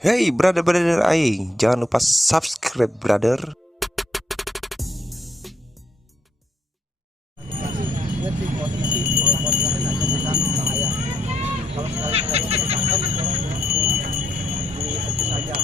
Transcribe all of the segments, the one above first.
Hey brother-brother aing, jangan lupa subscribe brother. Lihat di posisi kalau posisinya agak besar bahaya. Kalau sekali ditangkap di itu saja.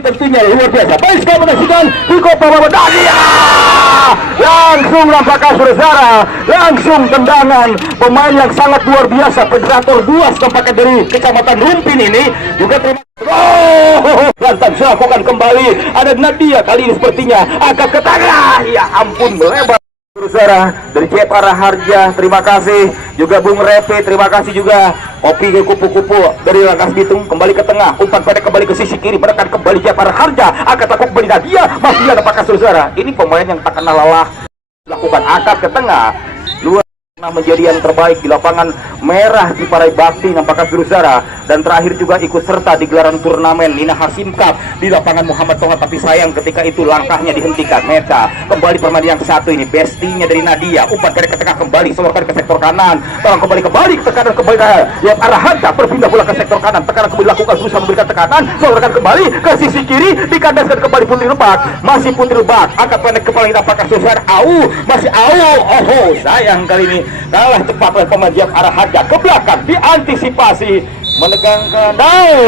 Tentunya luar biasa. Baik sekali menyaksikan Hiko Pramodania. Langsung nampaknya saudara, langsung tendangan pemain yang sangat luar biasa, Predator 2 nampaknya dari Kecamatan Rumpin ini juga terima. Lantas lakukan kembali. Ada Nadia kali ini sepertinya agak ke tengah. Ya ampun, melebar. Saudara dari CF Araharja, terima kasih juga Bung Repe, terima kasih juga Opi ke kupu-kupu dari Rangkas Bitung, kembali ke tengah, umpan pendek kembali ke sisi kiri, menekan kembali CF Araharja, akan takut kembali Nadia, masih ada apakah saudara, ini pemain yang tak kenal lelah, lakukan akar ke tengah, luar menjadi yang terbaik di lapangan merah di Parai Bakti nampaknya saudara, dan terakhir juga ikut serta di gelaran turnamen Nina Hasim Cup di lapangan Muhammad Toha, tapi sayang ketika itu langkahnya dihentikan. Meta kembali permainan yang satu ini, bestinya dari Nadia, umpan dari ke tengah kembali, selokan ke sektor kanan, tolong kembali ke tekanan kembali ya arah Hanta, berpindah bola ke sektor kanan, tekanan kembali lakukan, berusaha memberikan tekanan, selokan kembali ke sisi kiri, dikandaskan kembali Putri Lebak, masih Putri Lebak, angkat pendek kepala apakah saudara, masih sayang kali ini kalah cepat oleh pemain Jab Araharja, ke belakang diantisipasi, menegangkan.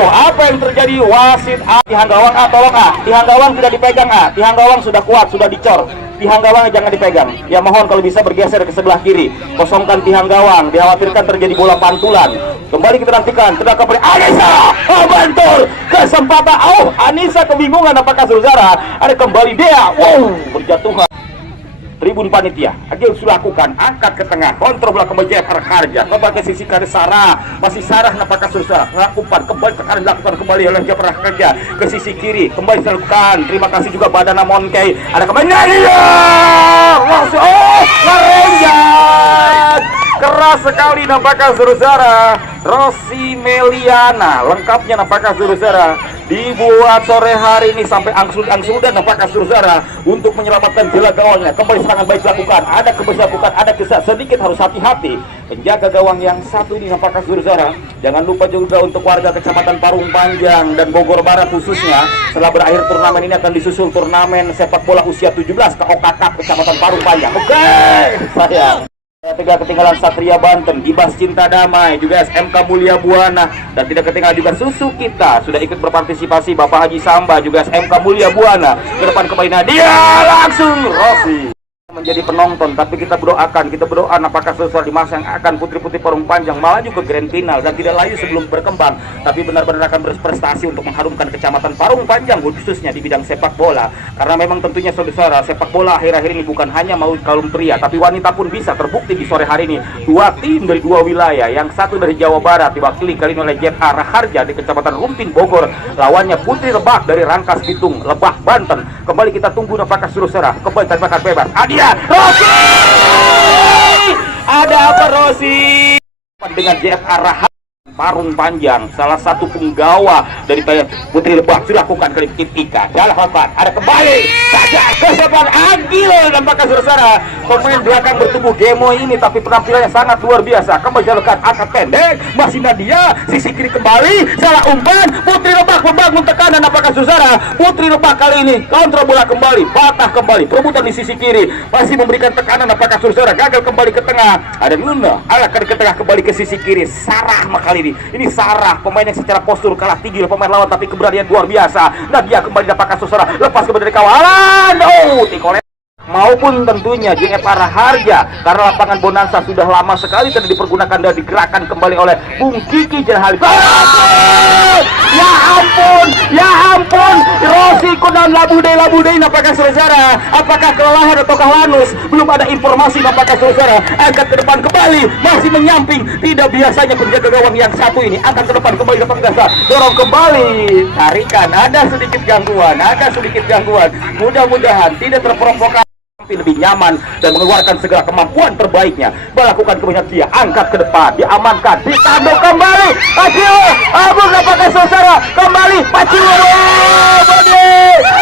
Apa yang terjadi? Wasit Tihanggawang tolong Tihanggawang tidak dipegang Tihanggawang sudah kuat, sudah dicor. Tihanggawang jangan dipegang. Ya mohon kalau bisa bergeser ke sebelah kiri. Kosongkan Tihanggawang, dikhawatirkan terjadi bola pantulan. Kembali kita nantikan, terdapat kepada Anissa. Bantul kesempatan. Anissa kebingungan apakah saudara. Ada kembali dia. Berjatuhan. Tribun panitia, Agil sudah lakukan, angkat ke tengah, kontrol bola kembali JF Araharja, kembali ke sisi kanan Sarah, masih Sarah nampaknya sudah lakukan, kembali ke kanan dilakukan kembali oleh JF Araharja, ke sisi kiri, kembali dilakukan, terima kasih juga Badana Monkey, ada kembali Nadia, Larenjak, keras sekali nampaknya saudara, Rosi Meliana, lengkapnya nampaknya saudara, dibuat sore hari ini sampai angsul-angsul nampaknya saudara untuk menyelamatkan jela gawangnya. Kembali serangan baik dilakukan, ada kebersabukan, ada kisah sedikit, harus hati-hati penjaga gawang yang satu ini nampaknya saudara. Jangan lupa juga untuk warga Kecamatan Parung Panjang dan Bogor Barat khususnya, setelah berakhir turnamen ini akan disusul turnamen sepak bola usia 17 ke OKK Kecamatan Parung Panjang. Sayang Tiga ketinggalan Satria Banten, Gibas Cinta Damai, juga SMK Mulia Buana, dan tidak ketinggalan juga Susu Kita sudah ikut berpartisipasi Bapak Haji Samba, juga SMK Mulia Buana. Ke depan kembali Nadia, langsung Rosi menjadi penonton, tapi kita berdoa apakah sesuai di masa yang akan putri-putri Parung Panjang melaju ke grand final dan tidak layu sebelum berkembang, tapi benar-benar akan berprestasi untuk mengharumkan Kecamatan Parung Panjang khususnya di bidang sepak bola, karena memang tentunya saudara sepak bola akhir-akhir ini bukan hanya mau kaum pria, tapi wanita pun bisa terbukti di sore hari ini. Dua tim dari dua wilayah, yang satu dari Jawa Barat diwakili kali ini oleh JF Araharja di Kecamatan Rumpin Bogor, lawannya Putri Lebak dari Rangkas Bitung Lebak Banten. Kembali kita tunggu apakah saudara, kembali tembakan bebas Rosi, ada apa Rosi dengan JF Araharja Parung Panjang, salah satu penggawa dari Putri Lebak dilakukan kali ketika salah lakukan ada kembali saja kesempatan Agil nampaknya saudara pemain belakang bertubuh Gemoy ini tapi penampilannya sangat luar biasa. Kembali dilakukan angkat pendek masih Nadia sisi kiri kembali salah umpan Putri Lebak membangun tekanan nampaknya saudara. Putri Lebak kali ini kontrol bola kembali patah kembali perebutan di sisi kiri masih memberikan tekanan nampaknya saudara gagal kembali ke tengah ada Nuna arahkan ke tengah kembali ke sisi kiri Sarah kali ini Sarah pemain yang secara postur kalah tinggi pemain lawan tapi keberanian luar biasa. Nadia kembali dapatkan saudara lepas kembali dari kawalan Tikole maupun tentunya JFR Harja karena lapangan Bonanza sudah lama sekali tadi dipergunakan dan digerakkan kembali oleh Bung Kiki Jelhali. Ya ampun Rosi Konan labudai nampaknya saudara apakah kelelahan ataukah lanus belum ada informasi nampaknya saudara angkat ke depan kembali masih menyamping tidak biasanya penjaga gawang yang satu ini akan ke depan kembali dapat dasar dorong kembali tarikan ada sedikit gangguan mudah-mudahan tidak terprovokasi lebih nyaman dan mengeluarkan segala kemampuan terbaiknya melakukan kebanyakan dia angkat ke depan diamankan ditanduk kembali Paciwo Agung apakah saudara kembali Paciwo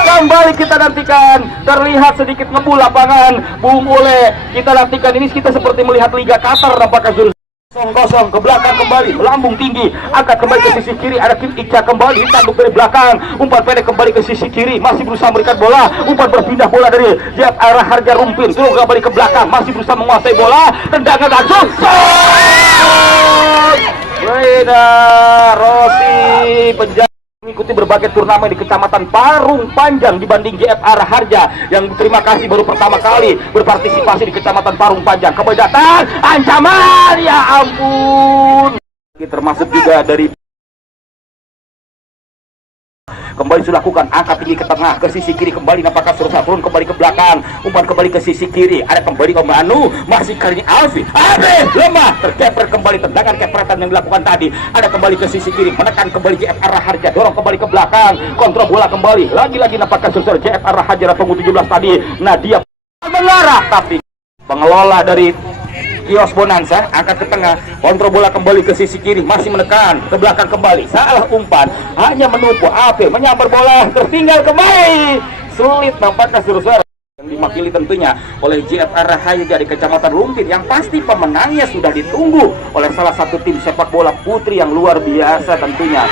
kembali kita nantikan terlihat sedikit ngebul lapangan Bung Ule kita nantikan ini kita seperti melihat Liga Qatar nampaknya jurus kosong ke belakang kembali melambung tinggi angkat kembali ke sisi kiri ada Kim Ica kembali tanduk dari belakang umpan pendek kembali ke sisi kiri masih berusaha memberikan bola umpan berpindah bola dari arah Harja Rumpin terus kembali ke belakang masih berusaha menguasai bola tendangan langsung Weda Rosi penjaga mengikuti berbagai turnamen di Kecamatan Parung Panjang dibanding JFR Harja yang terima kasih baru pertama kali berpartisipasi di Kecamatan Parung Panjang. Kembali datang ancaman ya ampun termasuk juga dari kembali sudah lakukan angkat tinggi ke tengah ke sisi kiri kembali nampaknya Sursa turun kembali ke belakang umpan kembali ke sisi kiri ada kembali ke Manu masih kali ini Alfi lemah terkeper kembali tendangan kepretan yang dilakukan tadi ada kembali ke sisi kiri menekan kembali JFR Harja dorong kembali ke belakang kontrol bola kembali lagi-lagi nampaknya Sursa JFR Harja tunggu 17 tadi Nadia mengarah tapi pengelola dari Kios Bonanza angkat ke tengah kontrol bola kembali ke sisi kiri masih menekan ke belakang kembali salah umpan hanya menumpuk menyambar bola tertinggal kembali sulit nampaknya saudara yang dimakili tentunya oleh JFR Rahayu dari Kecamatan Rumpin yang pasti pemenangnya sudah ditunggu oleh salah satu tim sepak bola putri yang luar biasa tentunya.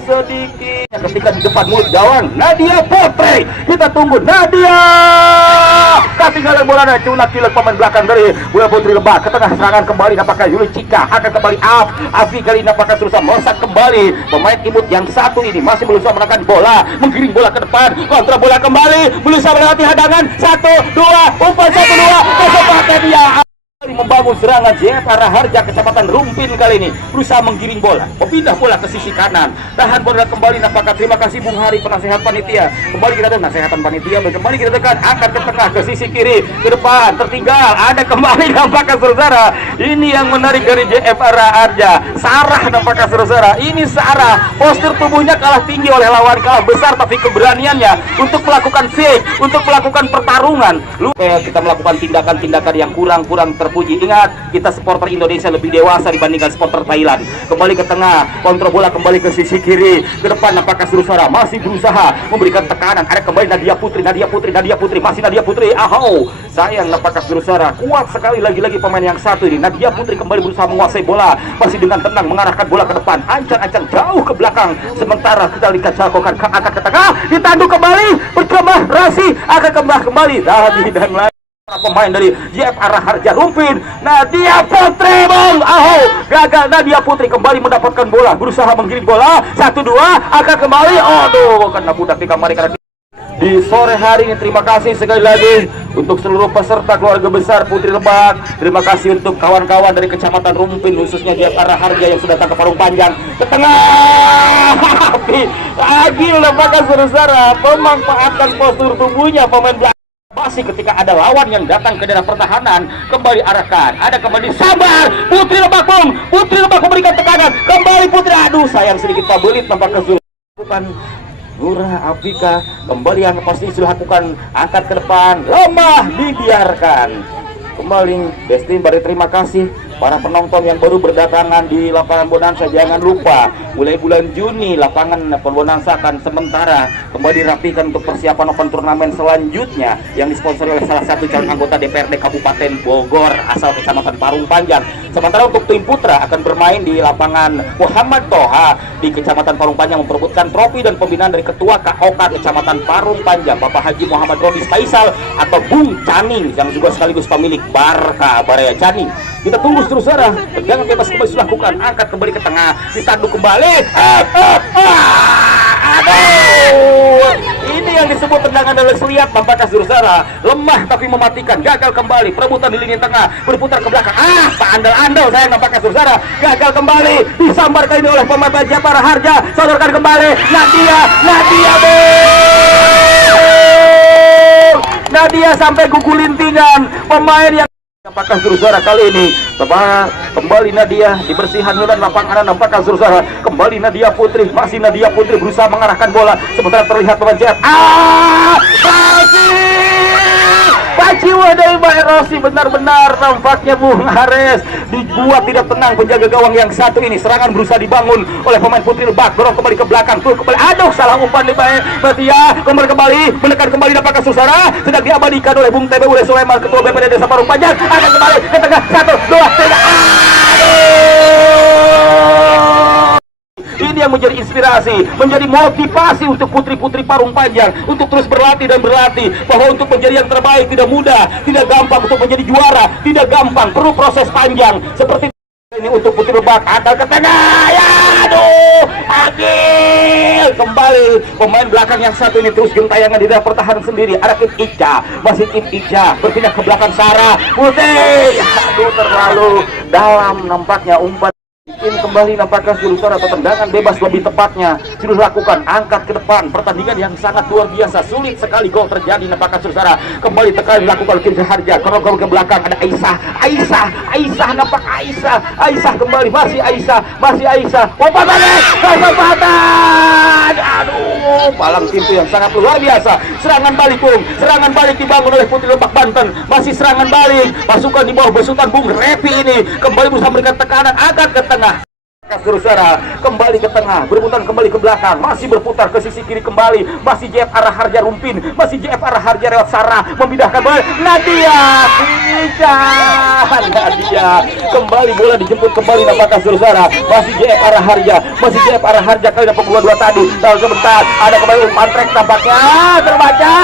Sedikit ketika di depan mulut gawang Nadia Putri kita tunggu Nadia ketinggalan bola dan cuna kilek pemain belakang dari bola Putri Lebak ke tengah serangan kembali nampaknya Yuli Cika akan kembali Afi kali nampaknya berusaha melesat kembali pemain imut yang satu ini masih berusaha menekan bola menggiring bola ke depan kontra bola kembali berusaha melewati hadangan 1-2 umpan 1-2 kesempatan dia membangun serangan JFR Harja Kecamatan Rumpin kali ini berusaha menggiring bola pindah bola ke sisi kanan tahan bola kembali nampaknya terima kasih Bung Hari penasehat panitia kembali kita dengar nasihatan panitia kembali kita tekan angkat ke tengah ke sisi kiri ke depan tertinggal ada kembali nampaknya saudara ini yang menarik dari JFR Harja Sarah nampaknya saudara ini Sarah postur tubuhnya kalah tinggi oleh lawan kalah besar tapi keberaniannya untuk melakukan fake untuk melakukan pertarungan kita melakukan tindakan-tindakan yang kurang terpuji ingat kita supporter Indonesia lebih dewasa dibandingkan supporter Thailand kembali ke tengah kontrol bola kembali ke sisi kiri ke depan nampaknya Surusara masih berusaha memberikan tekanan ada kembali Nadia Putri masih Nadia Putri sayang nampaknya Surusara kuat sekali lagi-lagi pemain yang satu ini Nadia Putri kembali berusaha menguasai bola masih dengan tenang mengarahkan bola ke depan ancang-ancang jauh ke belakang sementara kita lihat lakukan angkat ke tengah ditanduk kembali berkembang Rasi akan kembali tadi dan lagi pemain dari JFR Harja Rumpin Nadia Putri gagal Nadia Putri kembali mendapatkan bola berusaha menggiring bola 1-2 akan kembali kena budak di kamar di sore hari ini. Terima kasih sekali lagi untuk seluruh peserta keluarga besar Putri Lebak. Terima kasih untuk kawan-kawan dari Kecamatan Rumpin khususnya JFR Harja yang sudah datang ke Parung Panjang ke tengah Agil nampaknya saudara memanfaatkan postur tubuhnya pemain belakang masih ketika ada lawan yang datang ke daerah pertahanan kembali arahkan ada kembali sabar Putri Lebak memberikan tekanan kembali Putri sayang sedikit pabelit nampak kesulitan Nurah Afika kembali yang pasti sudah lakukan angkat ke depan lemah dibiarkan kembali Destin beri terima kasih Para penonton yang baru berdatangan di lapangan Bonanza, jangan lupa mulai bulan Juni lapangan Bonanza akan sementara kembali dirapikan untuk persiapan open turnamen selanjutnya yang disponsori oleh salah satu calon anggota DPRD Kabupaten Bogor asal Kecamatan Parung Panjang. Sementara untuk tim putra akan bermain di lapangan Muhammad Toha di Kecamatan Parung Panjang memperebutkan trofi dan pembinaan dari Ketua KOK Kecamatan Parung Panjang Bapak Haji Muhammad Robis Faisal atau Bung Caning yang juga sekaligus pemilik Barka Baraya Caning. Kita tunggu terus saudara, tegangan bebas kembali sudah lakukan, angkat kembali ke tengah, ditanduk kembali. Aduh, ini yang disebut tendangan dari Seliat, nampaknya saudara lemah tapi mematikan, gagal kembali, perebutan di lini tengah, berputar ke belakang. Pak andal-andal saya nampaknya saudara, gagal kembali, disambarkan ini oleh pemain Bajapara Harja, sodorkan kembali, Nadia sampai gugulintingan pemain yang apakah saudara kali ini kembali Nadia dibersihkan dan lapangan nampaknya saudara kembali Nadia Putri, masih Nadia Putri berusaha mengarahkan bola sementara terlihat pemanjat Paci wadai Mbak Erosi, benar-benar nampaknya Bung Hares dibuat tidak tenang penjaga gawang yang satu ini. Serangan berusaha dibangun oleh pemain Putri Lebak, dorong kembali ke belakang, tuh kembali, aduh salah umpan di Batia, kembali menekan kembali nampaknya saudara sedang diabadikan oleh Bung TB Ule Sulaiman Ketua BPD Desa Parung Panjang, ada kembali ke tengah, 1, 2, 3, ini yang menjadi inspirasi, menjadi motivasi untuk putri-putri Parung Panjang untuk terus berlatih dan berlatih bahwa untuk menjadi yang terbaik tidak mudah, tidak gampang, untuk menjadi juara tidak gampang, perlu proses panjang seperti ini. Untuk Putri Lebak ada ke tengah, ya aduh, Agil kembali pemain belakang yang satu ini terus gentayangan di dalam pertahanan sendiri, ada Kim Ica, masih Kim Ica berpindah ke belakang Sarah Putih, aduh terlalu dalam nampaknya umpan. Ini kembali nampaknya saudara atau tendangan bebas lebih tepatnya sudah lakukan, angkat ke depan, pertandingan yang sangat luar biasa, sulit sekali gol terjadi nampaknya saudara, kembali tekan dilakukan Kim Harja, kalau ke belakang ada Aisyah nampak Aisyah kembali, masih Aisyah, umpan balik, kesempatan, aduh, palang pintu yang sangat luar biasa, serangan balik dibangun oleh Putri Lebak Banten, masih serangan balik, pasukan di bawah besutan Bung Repi ini kembali berusaha memberikan tekanan, angkat ke tengah. Saudara kembali ke tengah, berputar kembali ke belakang, masih berputar ke sisi kiri kembali, masih JF arah Harja Rumpin, masih JF arah Harja lewat Sarah, memindahkan bola Nadia kembali, bola dijemput kembali nampaknya saudara, masih JF arah Harja kali dapat bola 2 tadi, tahu sebentar, ada kembali umpan trek nampaknya terbaca,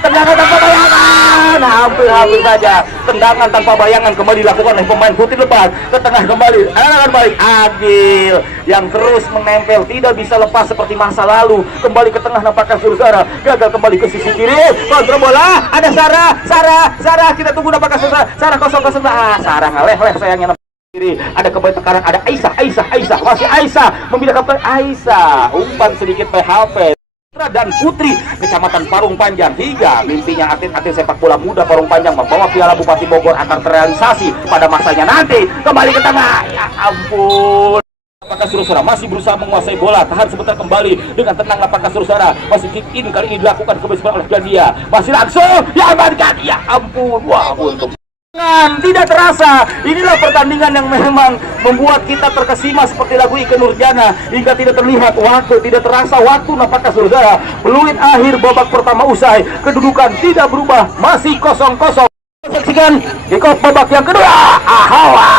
tendangan tanpa bayangan, hampir saja tendangan tanpa bayangan kembali dilakukan oleh pemain Putri Lebak, ke tengah kembali, balik Agil yang terus menempel, tidak bisa lepas seperti masa lalu, kembali ke tengah nampaknya saudara, gagal kembali ke sisi kiri, kontrol bola, ada Sarah, kita tunggu nampaknya Sarah kosong, Sarah ngaleh sayangnya kiri, ada kembali tekanan, ada Aisyah, masih Aisyah, memindahkan ke Aisyah, umpan sedikit PHP dan Putri Kecamatan Parung Panjang, hingga mimpinya atlet-atlet sepak bola muda Parung Panjang membawa Piala Bupati Bogor akan terrealisasi pada masanya nanti. Kembali ke tengah, ya ampun, apakah saudara masih berusaha menguasai bola, tahan sebentar kembali dengan tenang, apakah saudara masih kick in, kali ini dilakukan kebesaran oleh Gandia, masih langsung diamankan, ya ampun, wah untuk tidak terasa. Inilah pertandingan yang memang membuat kita terkesima seperti lagu Ike Nurjana, hingga tidak terlihat waktu, tidak terasa waktu nampaknya saudara. Peluit akhir babak pertama usai, kedudukan tidak berubah, masih 0-0. Saksikan kickoff babak yang kedua,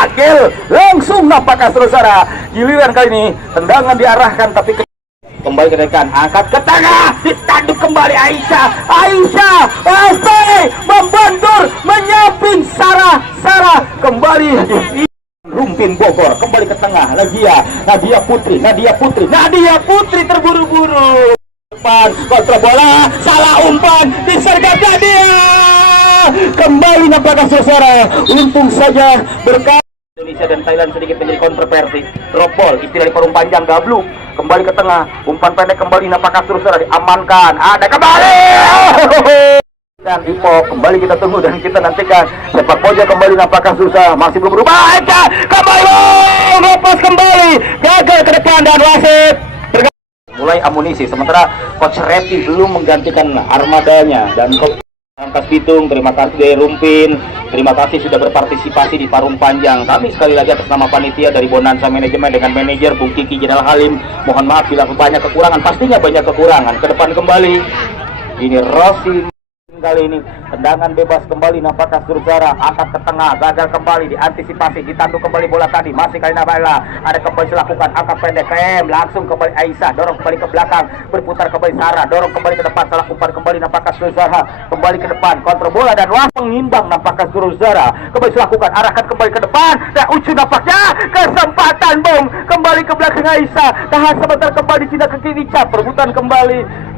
Agil langsung nampaknya saudara, giliran kali ini tendangan diarahkan tapi kembali ke depan, angkat ke tengah, ditanduk kembali Aisyah, membandur, menyamping Sarah kembali Rumpin Bogor, kembali ke tengah, Nadia Putri terburu-buru depan, kontrol bola, salah umpan, disergap Nadia, kembali nampaknya saudara, untung saja berkat Indonesia dan Thailand sedikit menjadi kontroversi, drop ball, istilah di Parung Panjang gabluk, kembali ke tengah, umpan pendek kembali nampaknya saudara diamankan, ada kembali dan Ipo, kembali kita tunggu dan kita nantikan sepak bola kembali nampaknya susah, masih belum berubah, kembali lepas kembali, gagal ke depan dan wasit mulai amunisi, sementara Coach Repi belum menggantikan armadanya dan Rangkas Bitung, terima kasih dari Rumpin, terima kasih sudah berpartisipasi di Parung Panjang. Kami sekali lagi atas nama panitia dari Bonanza Manajemen dengan manajer Bung Kiki Jenderal Halim, mohon maaf bila banyak kekurangan, pastinya banyak kekurangan. Ke depan kembali, ini Rossi kali ini tendangan bebas kembali nampaknya Surzara, angkat ke tengah, gagal kembali, diantisipasi, ditanduk kembali bola tadi, masih kali Nabila, ada kembali dilakukan, angkat pendek, langsung kembali Aisyah, dorong kembali ke belakang, berputar kembali Sarah, dorong kembali ke depan, salah umpan kembali nampaknya Surzara, kembali ke depan, kontrol bola dan wah mengimbang nampaknya Surzara, kembali dilakukan, arahkan kembali ke depan, dan Ucu nampaknya kesempatan bom, kembali ke belakang Aisyah, tahan sebentar kembali tidak ke kiri, perebutan kembali.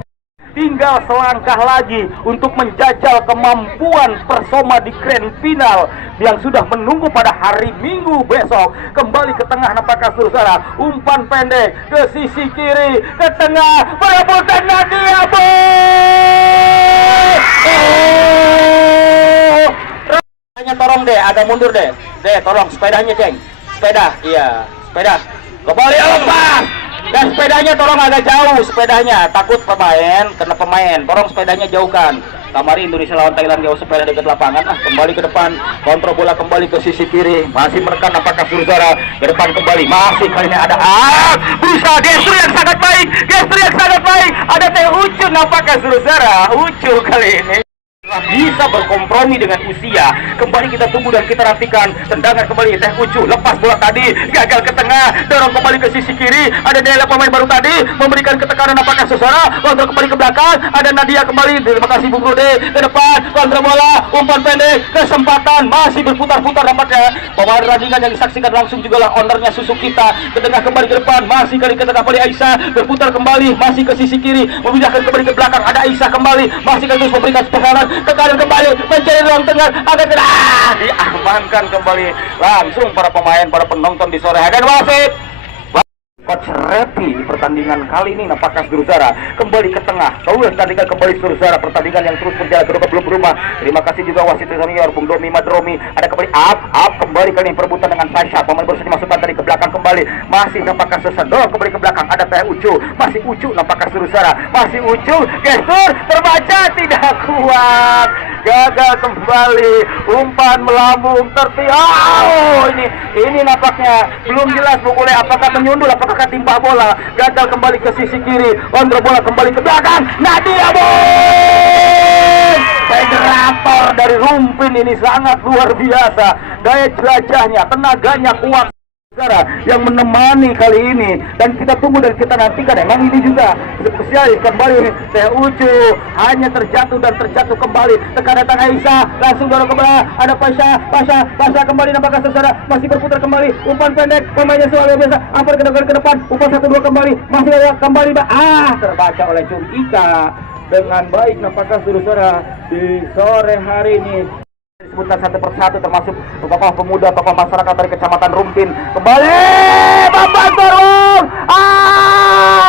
Tinggal selangkah lagi untuk menjajal kemampuan Persoma di grand final yang sudah menunggu pada hari Minggu besok. Kembali ke tengah nampaknya Surzara, umpan pendek ke sisi kiri, ke tengah, perebutan Nadia Hanya tolong deh, agak mundur deh. Tolong sepedanya ceng, sepeda, iya, sepeda. Kembali lepas. Dan sepedanya tolong agak jauh, sepedanya takut kena pemain, tolong sepedanya jauhkan. Kamari Indonesia lawan Thailand jauh sepeda dekat lapangan. Kembali ke depan, kontrol bola kembali ke sisi kiri, masih menekan apakah Surzara ke depan kembali, masih kali ini ada berusaha gestur yang sangat baik, ada Teh Ucu nampaknya Surzara, Ucu kali ini bisa berkompromi dengan usia. Kembali kita tunggu dan kita nantikan tendangan kembali Teh Ucu, lepas bola tadi, gagal ke tengah, dorong kembali ke sisi kiri, ada Dela pemain baru tadi, memberikan ketekanan apakah Surzara, kontrol kembali ke belakang, ada Nadia kembali, terima kasih Bung Rode, ke depan, kontrol bola, umpan pendek, kesempatan, masih berputar-putar nampaknya, pertandingan yang disaksikan langsung juga lah ownernya Susu kita, ke tengah kembali ke depan, masih kali ke tengah kembali Aisyah, berputar kembali, masih ke sisi kiri, memindahkan kembali ke belakang, ada Aisyah kembali, masih kali terus memberikan tekanan, ke kanan kembali, mencari ruang tengah, agak tidak diamankan kembali langsung para pemain, para penonton di sore hari dan wasit. Coach Repi di pertandingan kali ini nampaknya Surzara kembali ke tengah, pertandingan kembali Surzara, pertandingan yang terus berjalan belum berubah. Terima kasih juga wasit senior Bung Domi Madromi, ada kembali up kembali kali ini perebutan dengan Sasha, pemain baru saja dimasukkan tadi ke belakang kembali, masih nampaknya Surzara, dorong kembali ke belakang, ada Teh Ucu, masih Ucu nampaknya Surzara, masih Ucu, gestur terbaca tidak kuat, gagal kembali, umpan melambung ini nampaknya belum jelas boleh apakah menyundul, apakah timpa bola, gagal kembali ke sisi kiri, kontrol bola kembali ke belakang, Nadia Federator dari Rumpin ini sangat luar biasa, daya jelajahnya, tenaganya kuat yang menemani kali ini, dan kita tunggu dan kita nantikan. Emang ini juga spesialis kembali Teh Ucu, hanya terjatuh kembali, tekan datang Aisyah, langsung dorong ke bawah, ada Pasha kembali nampaknya Surzara, masih berputar kembali, umpan pendek, pemainnya selalu biasa, ampar ke depan, umpan 1-2 kembali, masih ada kembali, terbaca oleh Cung Ika dengan baik nampaknya Surzara di sore hari ini. Disebutkan satu persatu termasuk tokoh pemuda, tokoh masyarakat dari Kecamatan Rumpin. Kembali Bapak Turun,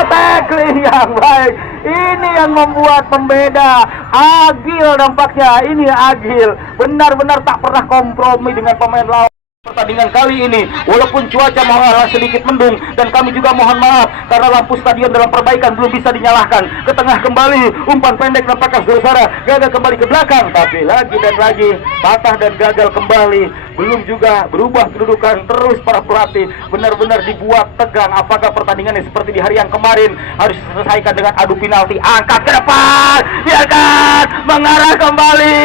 tackling yang baik. Ini yang membuat pembeda. Agil nampaknya, ini Agil benar-benar tak pernah kompromi dengan pemain lawan. Pertandingan kali ini, walaupun cuaca malah sedikit mendung dan kami juga mohon maaf karena lampu stadion dalam perbaikan belum bisa dinyalakan. Ke tengah kembali, umpan pendek nampaknya Surzara, gagal kembali ke belakang, tapi lagi dan lagi patah dan gagal kembali. Belum juga berubah kedudukan, terus para pelatih benar-benar dibuat tegang. Apakah pertandingan ini seperti di hari yang kemarin harus diselesaikan dengan adu penalti, angkat ke depan, biarkan mengarah kembali,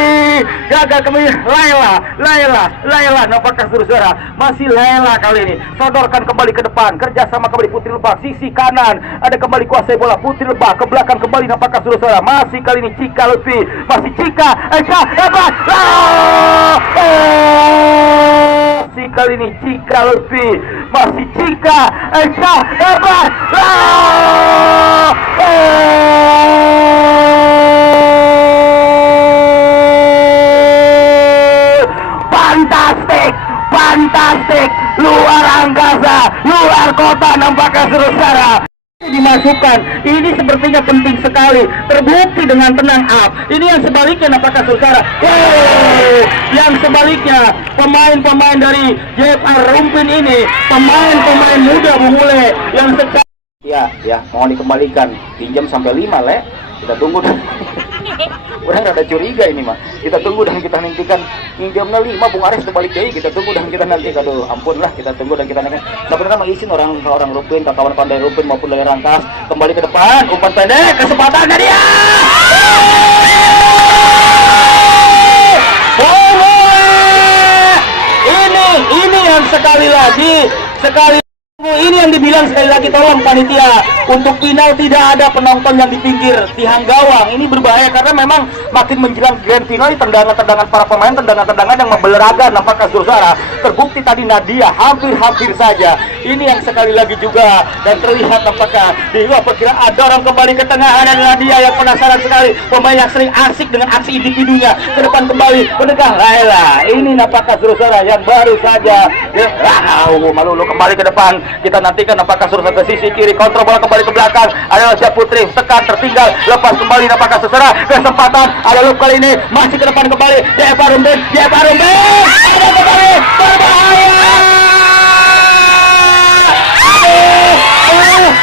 gagal kembali. Laila nampaknya Surzara, masih Laila kali ini, sodorkan kembali ke depan, kerjasama kembali Putri Lebak, sisi kanan, ada kembali kuasai bola Putri Lebak, ke belakang kembali nampaknya Surzara, masih kali ini Cika Lutfi, masih Cika, masih kali ini Cika Lutfi, masih Cika, fantastik, luar angkasa, luar kota nampaknya Surzara dimasukkan. Ini sepertinya penting sekali, terbukti dengan tenang up. Ini yang sebaliknya nampaknya Surzara. Yang sebaliknya pemain-pemain dari JFR Rumpin ini, pemain-pemain muda Bumule yang secara mohon dikembalikan, pinjam sampai 5 Le, kita tunggu. Orang rada curiga ini mah. Kita tunggu dan kita nantikan jamnya 5 Bung Ares balik deui. Kita tunggu dan kita nanti. Aduh, ampun lah, kita tunggu dan kita nanti. Sebenarnya mah izin orang Rupin, kawan pandai Rupin maupun dari Rangkas kembali ke depan. Umpan pendek, kesempatan dari dia. Ini yang sekali lagi ini yang dibilang sekali lagi, tolong panitia untuk final tidak ada penonton yang di pinggir tiang gawang. Ini berbahaya karena memang makin menjelang grand final tendangan-tendangan para pemain, tendangan-tendangan yang membeleraga nampaknya saudara. Terbukti tadi Nadia hampir saja. Ini yang sekali lagi juga dan terlihat nampaknya di luar perkiraan ada orang kembali ke tengah. Ada Nadia yang penasaran sekali, pemain yang sering asik dengan aksi individunya ke depan kembali menegak Laila. Ini nampaknya saudara yang baru saja malu kembali ke depan. Kita nantikan apakah Sursa ke sisi kiri, kontrol bola kembali ke belakang, adalah Syah Putri, tekan, tertinggal, lepas kembali, apakah seserah, kesempatan, ada loop kali ini, masih ke depan kembali, Eva Rumbin, ada kembali, berbahaya,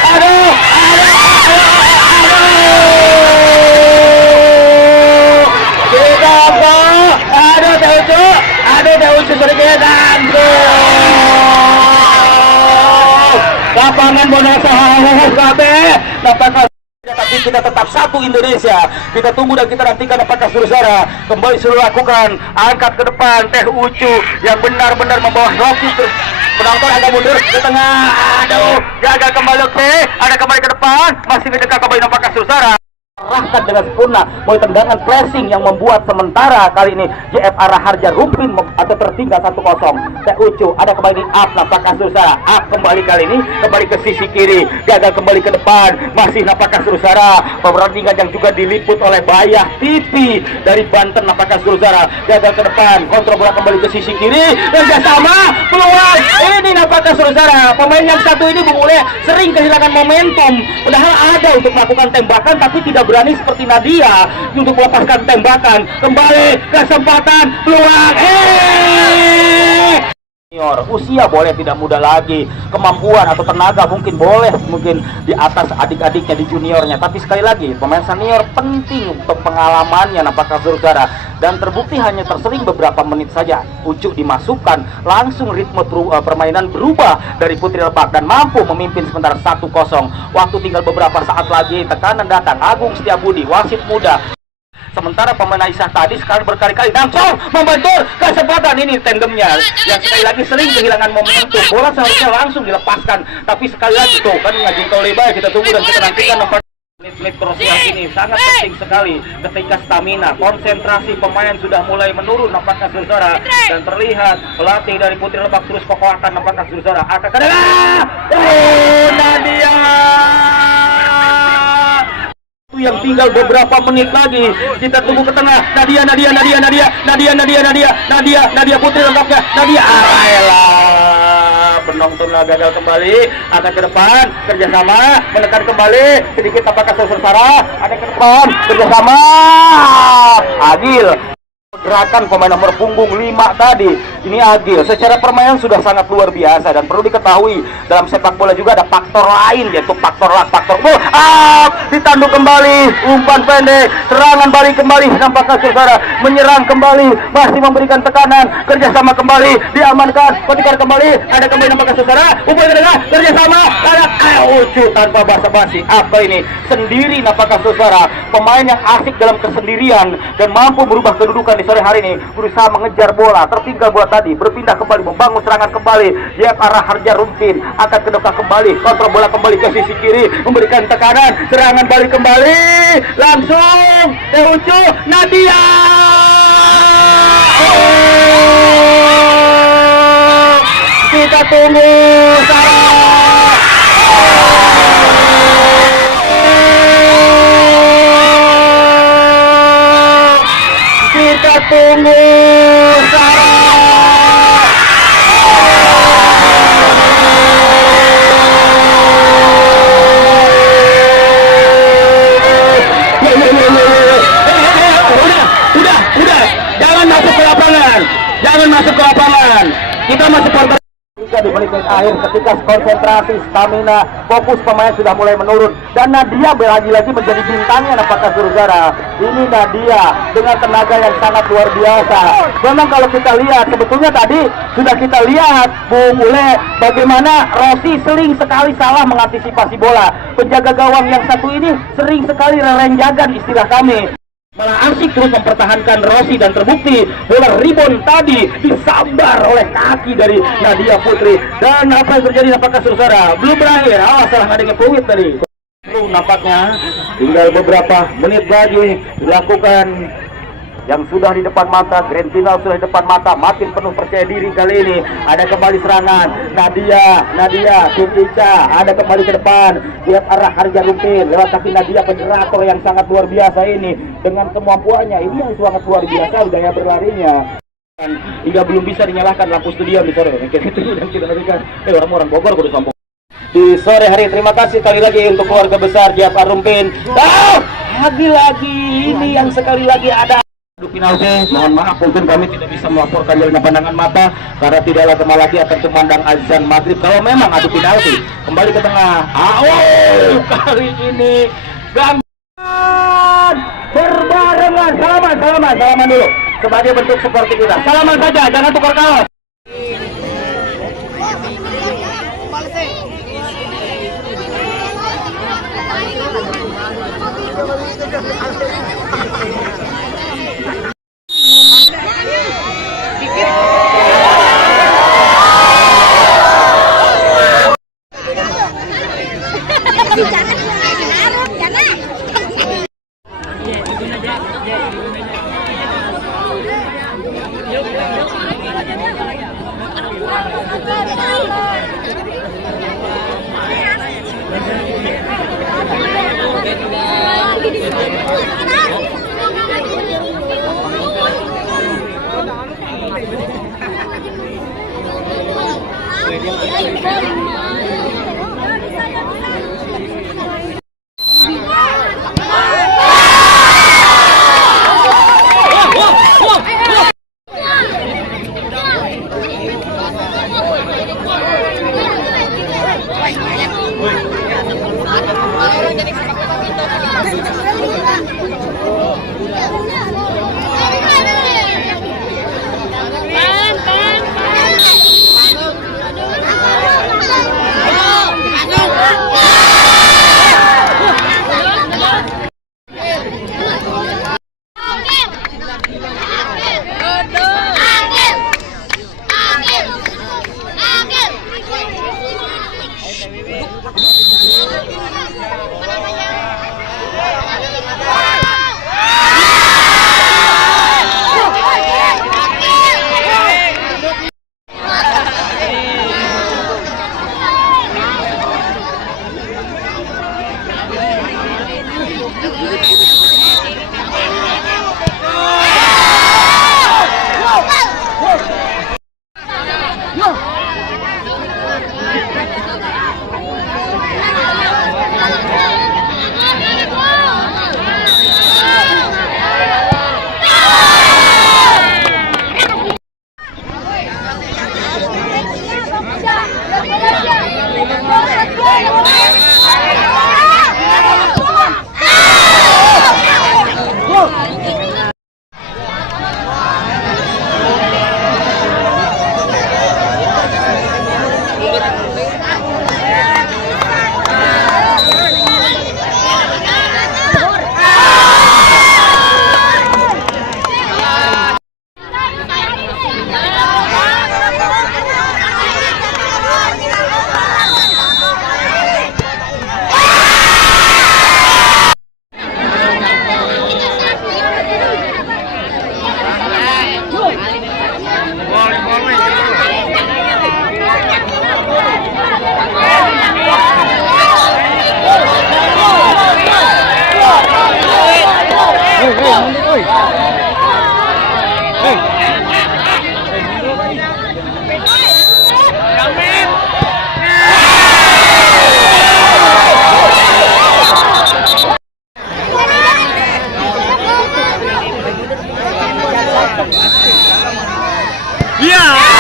aduh, lapangan Bonasa apakah tapi kita tetap satu Indonesia. Kita tunggu dan kita nantikan apakah saudara kembali sudah lakukan angkat ke depan Teh Ucu yang benar-benar membawa Rocky terus penonton agak mundur ke tengah. Aduh, gagal kembali. Oke, ada kembali ke depan, masih mendekat kembali apakah saudara arahkan dengan sempurna bola tendangan pressing yang membuat sementara kali ini JFR Raharja Rupin atau tertinggal 1-0. Teh Ucu ada kembali up nampaknya saudara, up kembali kali ini kembali ke sisi kiri, gagal kembali ke depan, masih nampaknya saudara pertandingan yang juga diliput oleh Bayah TV dari Banten nampaknya saudara, gagal ke depan, kontrol bola kembali ke sisi kiri, kerjasama peluang ini nampaknya saudara. Pemain yang satu ini boleh sering kehilangan momentum, padahal ada untuk melakukan tembakan tapi tidak berani seperti Nadia untuk melepaskan tembakan. Kembali kesempatan peluang usia boleh tidak muda lagi, kemampuan atau tenaga mungkin di atas adik-adiknya di juniornya, tapi sekali lagi pemain senior penting untuk pengalamannya nampaknya saudara, dan terbukti hanya terseling beberapa menit saja Ucu dimasukkan, langsung ritme permainan berubah dari Putri Lebak dan mampu memimpin sementara 1-0. Waktu tinggal beberapa saat lagi, tekanan datang Agung Setiabudi, wasit muda. Sementara pemain Aisyah tadi sekarang berkali-kali langsung membentur kesempatan ini tandemnya yang sekali lagi sering kehilangan momentum. Bola seharusnya langsung dilepaskan, tapi sekali lagi tuh kan ngajin lebay. Kita tunggu dan kita nantikan menit-menit krusial ini sangat penting sekali ketika stamina, konsentrasi pemain sudah mulai menurun nampaknya saudara, dan terlihat pelatih dari Putri Lebak terus kekuatan nampaknya saudara. Akan Nadia yang tinggal beberapa menit lagi, kita tunggu ke tengah. Nadia Putri lengkapnya. Nadia penonton gagal kembali, akan ke depan, kerjasama menekan kembali sedikit apakah saudara, ada ke depan, kerjasama Agil gerakan pemain nomor punggung 5 tadi. Ini Agil secara permainan sudah sangat luar biasa, dan perlu diketahui dalam sepak bola juga ada faktor lain, yaitu faktor luck, faktor gol. Ditanduk kembali, umpan pendek, serangan balik kembali nampaknya saudara, menyerang kembali, masih memberikan tekanan, kerjasama kembali, diamankan, ketika kembali, ada kembali nampaknya saudara, umpan tengah, kerjasama, ada Ucu tanpa basa-basi. Apa ini sendiri nampaknya saudara, pemain yang asik dalam kesendirian dan mampu berubah kedudukan di sore hari ini, berusaha mengejar bola, tertinggal bola tadi, berpindah kembali, membangun serangan kembali. JFR Raharja Rupin akan ke depan kembali, kontrol bola kembali ke sisi kiri, memberikan tekanan, serangan balik kembali, langsung Teh Ucu, Nadia. Kita tunggu Jangan masuk ke lapangan. Kita masuk di menit-menit akhir ketika konsentrasi, stamina, fokus pemain sudah mulai menurun. Dan Nadia lagi-lagi menjadi bintangnya apakah saudara. Ini Nadia dengan tenaga yang sangat luar biasa. Memang kalau kita lihat sebetulnya tadi sudah kita lihat Bung Ule bagaimana Rossi sering sekali salah mengantisipasi bola. Penjaga gawang yang satu ini sering sekali renjagan istilah kami. Malah asik terus mempertahankan Rossi dan terbukti bola rebound tadi disambar oleh kaki dari Nadia Putri. Dan apa yang terjadi apakah saudara? Belum berakhir. Awas salah ngadengin peluit tadi. Nampaknya tinggal beberapa menit lagi dilakukan yang sudah di depan mata. Grand final sudah di depan mata, makin penuh percaya diri kali ini. Ada kembali serangan Nadia Sutica, ada kembali ke depan, lihat arah Harja Rumpin lewat kaki Nadia, penjerator yang sangat luar biasa ini dengan kemampuannya ini yang sangat luar biasa gaya berlarinya. Hingga belum bisa dinyalakan lampu studio di sore kayak gitu dan kita nantikan orang-orang Bogor kudu sombong di sore hari. Terima kasih sekali lagi untuk keluarga besar Jafar Rumpin. Lagi-lagi ini yang sekali lagi ada penalti. Mohon maaf mungkin kami tidak bisa melaporkan dari pandangan mata karena tidaklah lama lagi akan kumandang azan maghrib kalau memang adu penalti. Kembali ke tengah. Kali ini gangguan berbarengan. Salaman dulu sebagai bentuk seperti kita. Salaman saja, jangan tukar kaos. Yeah!